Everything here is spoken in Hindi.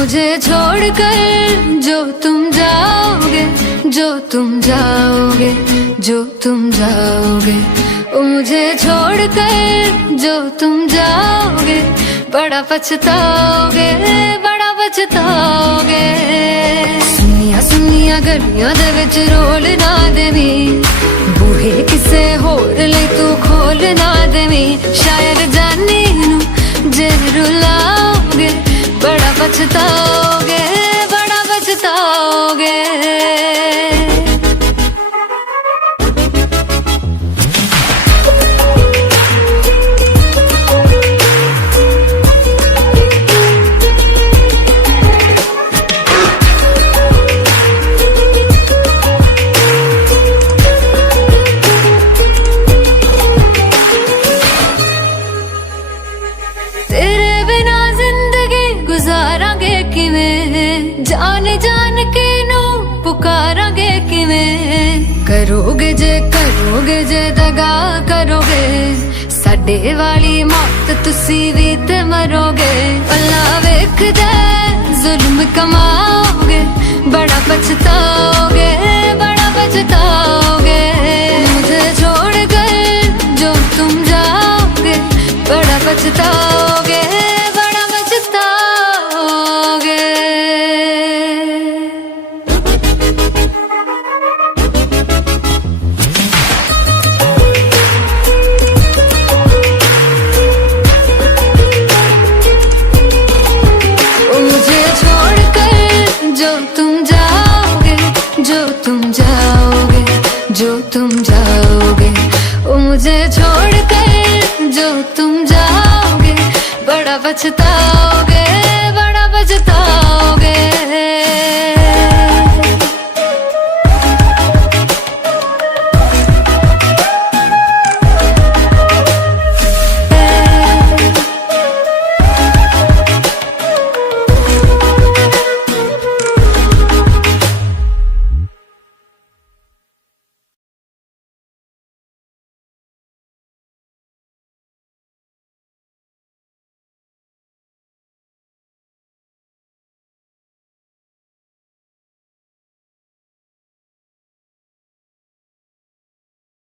मुझे छोड़कर जो तुम जाओगे, जो तुम जाओगे, जो तुम जाओगे, ओ मुझे छोड़कर जो तुम जाओगे, बड़ा पछताओगे, बड़ा पछताओगे। सुनिया सुनिया गलियां दे विच रोल ना देवी, बूहे किसे होर लई तू खोल ना देवी। शायर जानी नू जे रुलाओगे, बड़ा पछताओगे, बड़ा पछताओगे। तेरे बिना जिंदगी गुजारांगे किवें, जान जान के नू पुकारांगे किवें। करोगे जे दगा करोगे, साडे वाली मौत तुसी भी ते मरोगे। अल्लाह वेखदा जुल्म कमाओगे, बड़ा पछताओगे, बड़ा पछताओगे। मुझे छोड़कर जो तुम जाओगे, बड़ा पछताओगे, बड़ा पछताओगे। मुझे छोड़कर जो तुम जाओगे, जो तुम जाओगे, जो तुम जाओगे, ओ मुझे छोड़कर जो तुम जाओगे, बड़ा पछताओगे।